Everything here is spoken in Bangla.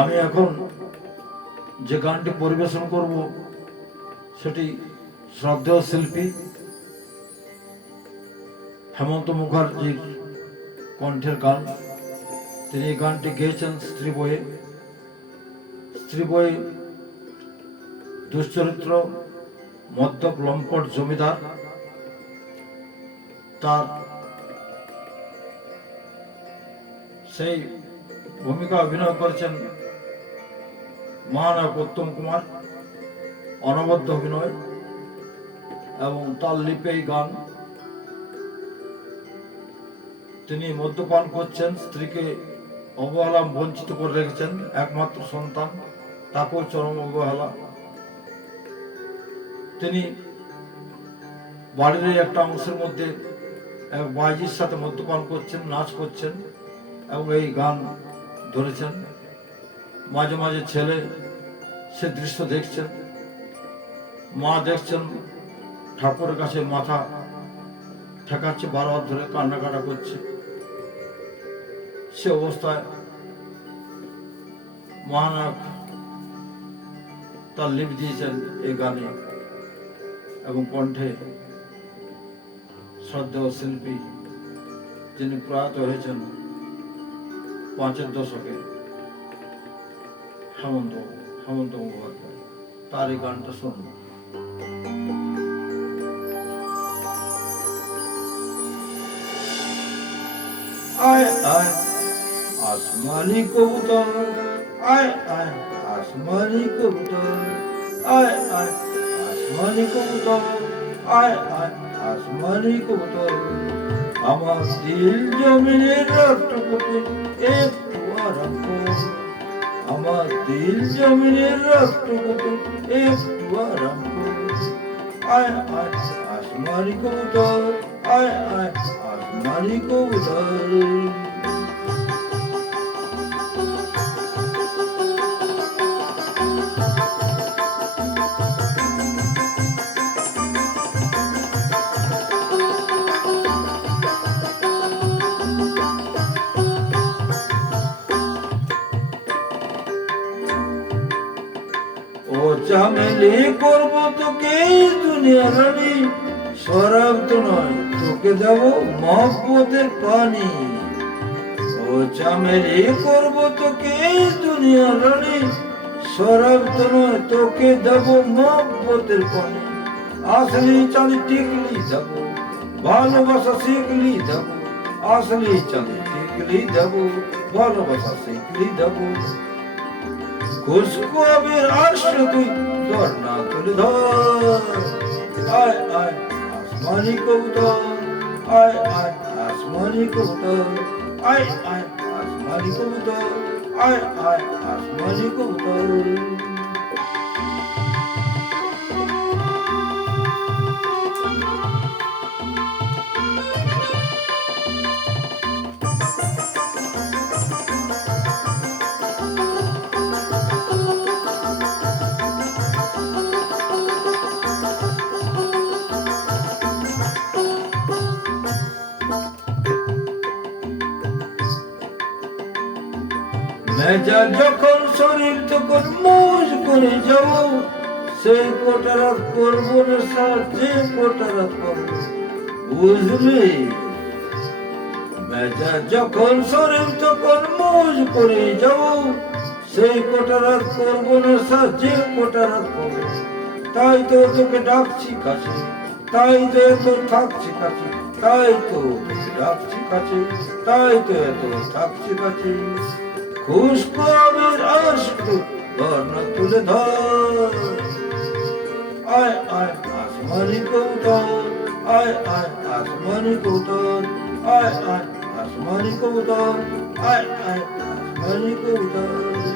আমি এখন যে গানটি পরিবেশন করব, সেটি শ্রদ্ধেয় শিল্পী হেমন্ত মুখার্জির কণ্ঠের গান। তিনি এই গানটি গেয়েছেন স্ত্রী বইয়ে স্ত্রী বই দুশ্চরিত্র মদ্যপ লম্পট জমিদার। তার সেই ভূমিকা অভিনয় করেছেন মহানায়ক উত্তম কুমার, অনবদ্য অভিনয় এবং তার লিপে গান। তিনি মদ্যপান করছেন, স্ত্রীকে অবহেলা বঞ্চিত করে রেখেছেন, একমাত্র সন্তান, তাকেও চরম অবহেলা। তিনি বাড়ির একটা অংশের মধ্যে এক বাইজির সাথে মদ্যপান করছেন, নাচ করছেন এবং এই গান ধরেছেন। মাঝে মাঝে ছেলে, সে দৃশ্য দেখছেন মা দেখছেন, ঠাকুরের কাছে মাথা ঠেকাচ্ছে বারবার ধরে কান্নাকাটা করছে। সে অবস্থায় মহানায়ক তার লিপ দিয়েছেন এই গানে এবং কণ্ঠে শ্রদ্ধেয় শিল্পী যিনি প্রয়াত হয়েছেন পাঁচের দশকে। হেমন্ত হেমন্ত মুখোপাধ্যায়। তার এই গানটা শুনুন। আয় আয়, আসমানি কবুতর, আয় আয়, আসমানি কবুতর, আয় আয়, আসমানি কবুতর, আয় আয়, আসমানি কবুতর। আমার দিল জমিনের রাষ্ট্রপতি একটু আরাম দিল জমিনের রাষ্ট্রপতি একটু আরাম আয় আয় আসমানি কবুতর আয় আয় আসমানি কবুতর। ও চামেলি করব তোকে দুনিয়া রানী। শরাব তো নয়, তোকে দেব মহব্বতের পানি। ও চামেলি করব তোকে দুনিয়া রানী। শরাব তো নয়, তোকে দেব মহব্বতের পানি। আসলি চালি টিকলি দেব, ভালোবাসা শিখলি দেব। আসলি চালি টিকলি দেব, ভালোবাসা শিখলি দেব। খুশকু আবির আরশে তুই ধর না তুলে ধর। আয় আয়, আসমানি কবুতর আয় আয়, আসমানি কবুতর আয় আয়, আসমানি কবুতর আয় আয়, আসমানি কবুতর মেজা যখন শরীর তখন মৌজ করে যাব সেই কোটারাত করব না স্যার, যে কোটারাত করব? বুঝলি? মেজা যখন শরীর তখন মৌজ করে যাব সেই কোটারাত করব না স্যার, যে কোটারাত করব? তাই তো তোকে ডাকছি কাছে, তাই তো এত থাকছি কাছে, তাই তো ডাকছি কাছে, তাই তো এত থাকছি কাছে। খুশকো অশ্রু বর্ণ তুলে ধর। আয় আয়, আসমানি কবুতর আয় আয়, আসমানি কবুতর আয় আয়, আসমানি কবুতর আয় আয়, আসমানি কবুতর